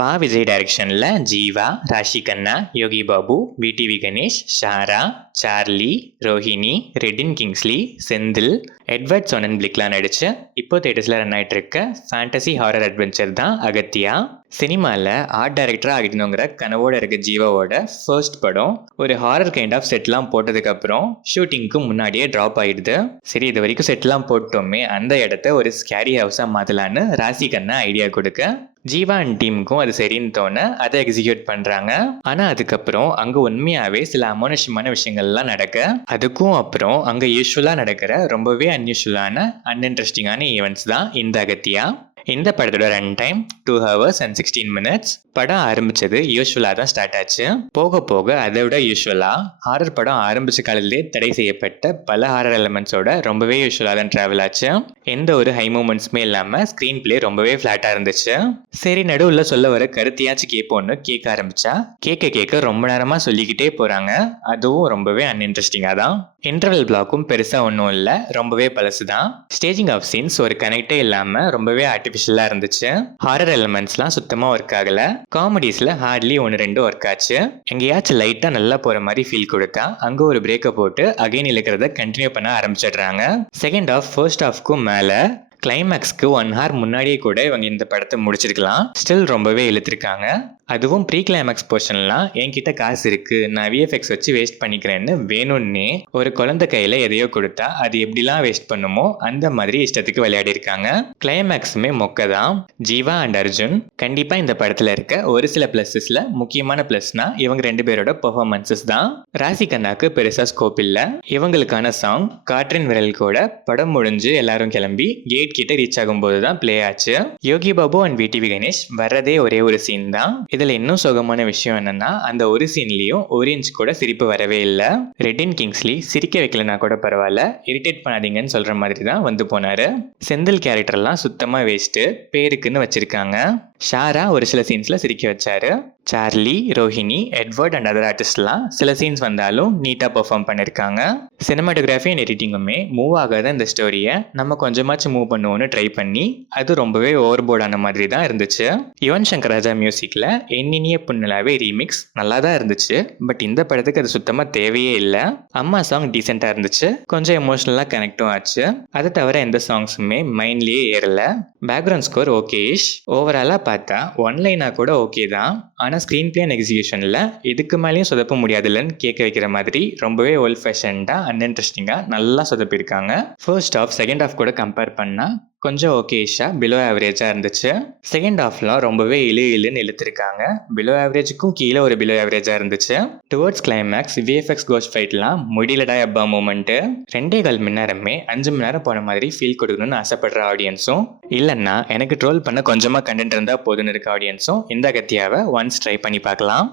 பா விஜய் டைரக்ஷனில் ஜீவா, ராஷி கண்ணா, யோகி பாபு, விடிவி கணேஷ், ஷாரா, சார்லி, ரோஹிணி, ரெடின் கிங்ஸ்லி, செந்தில், எட்வர்ட் சொனன்பிளிக்லாம் நடிச்சு இப்போ தேட்டர்ஸில் ரன் ஆகிட்டு இருக்க ஃபேண்டசி ஹாரர் அட்வென்ச்சர் தான் அகத்தியா. சினிமாவில் ஆர்ட் டைரக்டராக ஆகிடணுங்கிற கனவோட இருக்க ஜீவாவோட ஃபர்ஸ்ட் படம் ஒரு ஹாரர் கைண்ட் ஆஃப் செட்லாம் போட்டதுக்கப்புறம் ஷூட்டிங்க்கு முன்னாடியே ட்ராப் ஆகிடுது. சரி, இது வரைக்கும் செட்லாம் போட்டோமே, அந்த இடத்த ஒரு ஸ்கேரி ஹவுஸாக மாற்றலான்னு ராசி கண்ணா ஐடியா கொடுக்க ஜீவா அண்ட் டீமுக்கும் அது சரின்னு தோண அதை எக்ஸிக்யூட் பண்ணுறாங்க. ஆனால் அதுக்கப்புறம் அங்கே உண்மையாகவே சில அமானுஷ்யமான விஷயங்கள்லாம் நடக்க, அதுக்கும் அப்புறம் அங்கே யூஸ்வலாக நடக்கிற ரொம்பவே அன்யூஸ்வலான அன்இன்ட்ரெஸ்டிங்கான ஈவெண்ட்ஸ் தான் இந்த அகத்தியா. இந்த படத்தோட run time 2 hours and 16 minutes. படம் ஆரம்பிச்சது யூஸ்வலாக தான் ஸ்டார்ட் ஆச்சு. போக போக அதை விட யூஸ்வலாக ஹாரர் படம் ஆரம்பிச்ச காலத்திலே தடை செய்யப்பட்ட பல ஹாரர் எலிமெண்ட்ஸோட ரொம்பவே யூஸ்வலாக தான் ட்ராவல் ஆச்சு. எந்த ஒரு ஹை மூமெண்ட்ஸுமே இல்லாமல் ஸ்க்ரீன் பிளே ரொம்பவே ஃப்ளாட்டாக இருந்துச்சு. சரி, நடுவில் சொல்ல வர கருத்தையாச்சும் கேட்போன்னு கேட்க ஆரம்பிச்சா கேட்க ரொம்ப நேரமாக சொல்லிக்கிட்டே போகிறாங்க. அதுவும் ரொம்பவே அன்இன்ட்ரெஸ்டிங்காக தான். இன்டர்வல் பிளாக்கும் பெருசாக ஒன்றும் இல்லை, ரொம்பவே பழசு தான். ஸ்டேஜிங் ஆஃப் சீன்ஸ் ஒரு கனெக்டே இல்லாமல் ரொம்பவே ஆர்டிஃபிஷியலாக இருந்துச்சு. ஹாரர் எலிமெண்ட்ஸ்லாம் சுத்தமாக ஒர்க் ஆகலை. காமெடிஸில் ஹார்ட்லி 1-2 ஒர்க் ஆச்சு. எங்கேயாச்சும் லைட்டாக நல்லா போகிற மாதிரி ஃபீல் கொடுத்தா அங்கே ஒரு பிரேக்கை போட்டு அகைன் இழுக்கிறத கண்டினியூ பண்ண ஆரம்பிச்சிடுறாங்க. செகண்ட் ஹாஃப் ஃபர்ஸ்ட் ஹாஃப்க்கும் மேலே கிளைமேக்ஸ்க்கு 1 hour முன்னாடியே கூட இவங்க இந்த படத்தை முடிச்சிருக்கலாம். ஸ்டில் ரொம்பவே இழுத்துருக்காங்க. அதுவும் ப்ரீ கிளைமேக்ஸ் போர்ஷன்லாம் என்கிட்ட காசு இருக்குது, நான் விஎஃப்எக்ஸ் வச்சு வேஸ்ட் பண்ணிக்கிறேன்னு வேணும்னே ஒரு குழந்தை கையில் எதையோ கொடுத்தா அது எப்படிலாம் வேஸ்ட் பண்ணுமோ அந்த மாதிரி இஷ்டத்துக்கு விளையாடி இருக்காங்க. கிளைமேக்ஸுமே மொக்க தான். ஜீவா அண்ட் அர்ஜுன் கண்டிப்பாக இந்த படத்தில் இருக்க ஒரு சில ப்ளஸஸில் முக்கியமான ப்ளஸ்னா இவங்க 2 பேரோட பெர்ஃபார்மன்ஸஸ் தான். ராசி கண்ணாக்கு பெருசாக ஸ்கோப் இல்லை. இவங்களுக்கான சாங் காற்றின் விரல் கூட படம் முடிஞ்சு எல்லாரும் கிளம்பி கேட் கிட்ட ரீச் ஆகும்போது தான் பிளே ஆச்சு. யோகி பாபு அண்ட் விடிவி கணேஷ் வர்றதே ஒரே ஒரு சீன் தான். இதுல இன்னும் சோகமான விஷயம் என்னன்னா, அந்த ஒரு சீன்லயும் ஒரு இன்ச் கூட சிரிப்பு வரவே இல்லை. ரெடின் கிங்ஸ்லி சிரிக்க வைக்கலனா கூட பரவாயில்ல, இரிட்டேட் பண்ணாதீங்கன்னு சொல்ற மாதிரி தான் வந்து போனாரு. செந்தில் கேரக்டர்லாம் சுத்தமா வேஸ்ட், பேருக்குன்னு வச்சிருக்காங்க. ஷாரா ஒரு சில சீன்ஸ்ல சிரிக்க வச்சாரு. சார்லி, ரோஹிணி, எட்வர்ட் அண்ட் அதர் ஆர்டிஸ்ட்லாம் சில சீன்ஸ் வந்தாலும் நீட்டாக பெர்ஃபார்ம் பண்ணியிருக்காங்க. சினிமாட்டோகிராஃபி அண்ட் எடிட்டிங்குமே மூவ் ஆகாத இந்த ஸ்டோரியை நம்ம கொஞ்சமாச்சும் மூவ் பண்ணுவோன்னு ட்ரை பண்ணி அது ரொம்பவே ஓவர் போர்டான மாதிரி தான் இருந்துச்சு. யுவன் சங்கர் ராஜா மியூசிக்கில் எண்ணினிய புன்னலாவே ரீமிக்ஸ் நல்லா தான் இருந்துச்சு. பட் இந்த படத்துக்கு அது சுத்தமாக தேவையே இல்லை. அம்மா சாங் டீசெண்டாக இருந்துச்சு, கொஞ்சம் எமோஷ்னலாக கனெக்டும் ஆச்சு. அதை தவிர எந்த சாங்ஸுமே மைண்ட்லேயே ஏறல. Background score ஓகேஷ். ஓவராலாக பார்த்தா ஒன்லைனாக கூட ஓகே தான். ஆனால் ஸ்க்ரீன் பிளே அண்ட் எக்ஸிகியூஷனில் இதுக்கு மேலேயும் சொதப்ப முடியாதுல்லன்னு கேட்க வைக்கிற மாதிரி ரொம்பவே ஓல்ட் ஃபேஷன்டாக அன்இன்ட்ரெஸ்டிங்காக நல்லா சொதப்பிருக்காங்க. ஃபர்ஸ்ட் ஹாஃப் செகண்ட் ஹாஃப் கூட கம்பேர் பண்ணால் கொஞ்சம் ஓகேஷாக பிலோ ஆவரேஜாக இருந்துச்சு. செகண்ட் ஹாஃப்லாம் ரொம்பவே இழுன்னு இழுத்துருக்காங்க. பிலோ ஆவரேஜுக்கும் கீழே ஒரு பிலோ ஆவரேஜாக இருந்துச்சு. டுவர்ட்ஸ் கிளைமேக்ஸ் விஎஃப்எக்ஸ் கோஸ்ட் ஃபைட்லாம் முடியலடா அப்பா மூமெண்ட்டு. 2.25 மணி நேரமே 5 மணி நேரம் போன மாதிரி ஃபீல் கொடுக்கணும்னு ஆசைப்படுற ஆடியன்ஸும், இல்லைன்னா எனக்கு ட்ரோல் பண்ண கொஞ்சமாக கண்டென்ட் இருந்தால் போதுன்னு இருக்க ஆடியன்ஸும் இந்த அகத்தியாவை ஒன்ஸ் ட்ரை பண்ணி பார்க்கலாம்.